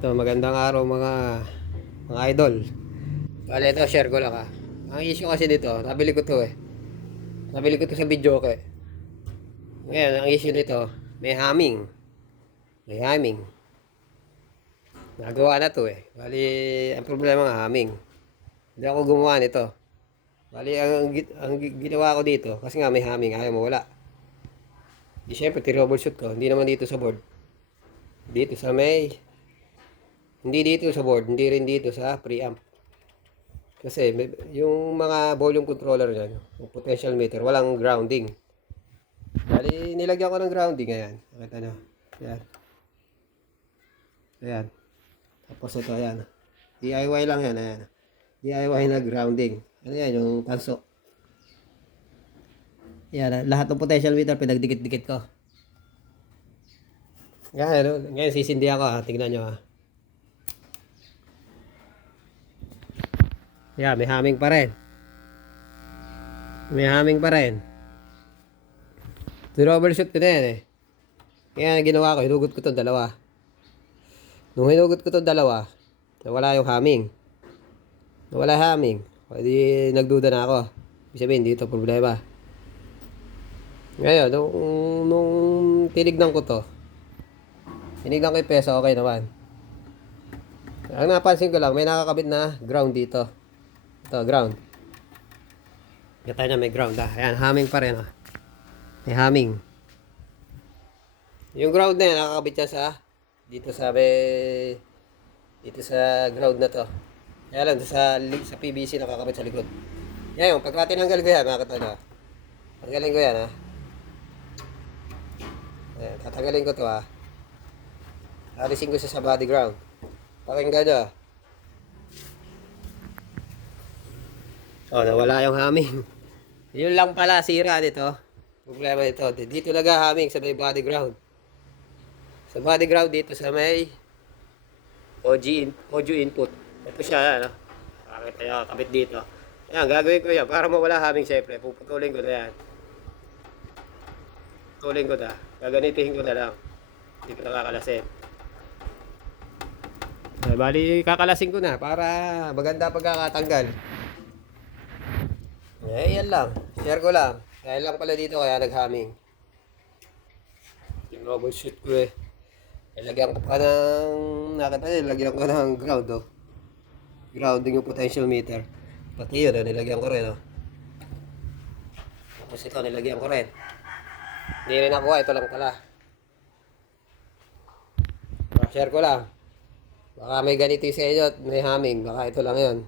Ito, magandang araw mga idol. Bale, ito, share ko lang ha. Ang issue kasi dito, nabili ko to eh. Nabili ko to sa video ko eh. Ngayon, ang issue nito, may humming. May humming. Nagawa na to eh. Bali, ang problema nga humming. Hindi ako gumawa nito. Bali, ang ginawa ko dito, kasi nga may humming, ayaw mawala. Di syempre, troubleshoot ko. Hindi naman dito sa board. Dito sa hindi dito sa board, hindi rin dito sa preamp. Kasi yung mga volume controller dyan, yung potential meter, walang grounding. Bali, nilagyan ko ng grounding. Ayan. Nakita nyo. Ayan. Ayan. Tapos ito, ayan. DIY lang yan. Ayan. DIY na grounding. Ano yan, yung tanso. Ayan. Lahat ng potential meter, pinagdikit-dikit ko. Ngayon sisindihan ko ha. Tingnan nyo ha. Yeah, may humming pa rin. May humming pa rin. Troubleshoot ko na yan eh. Kaya ginawa ko, hinugot ko itong dalawa. Nung hinugot ko itong dalawa, nawala yung humming. Nawala humming. Pwede nagduda na ako. Ibig sabihin, dito problema. Ngayon, nung tinignan ko to, tinignan ko yung peso, okay naman. Ang napansin ko lang, may nakakabit na ground dito. Ito, ground. Kita niya may ground ha. Ayan, humming pa rin ha. May humming. Yung ground na yan, nakakabit siya sa dito sa ground na to. Kaya lang, sa PVC nakakabit sa likod. Yan yung, pagka tinanggal ko yan, makakita na. Tanggalin ko yan ha. Ayan, tatanggalin ko to ha. Alisin ko siya sa body ground. Pakinggan nyo. Oh, nawala yung humming. Yun lang pala sira dito. Problema dito. Dito nag-humming sa may body ground. Sa body ground dito sa may audio input. Ito siya, ano. Bakit tayo kapit dito. Ayan, gagawin ko yan. Para mawala humming syempre. Puputulin ko na yan. Puputulin ko na. Gaganitin ko na lang. Hindi ko nakakalasin. Bali, kakalasin ko na para maganda pagkakatanggal. Eh, yan lang. Share ko lang. Dahil lang pala dito kaya nag-humming. Yung troubleshoot ko eh. Ilagyan ko pa nilagyan ko ng ground oh. Grounding yung potential meter. Pati yun, nilagyan ko rin oh. Tapos ito, nilagyan ko rin. Hindi rin nakuha, ito lang pala. Share ko lang. Baka may ganito sa inyo at may humming. Baka ito lang yun.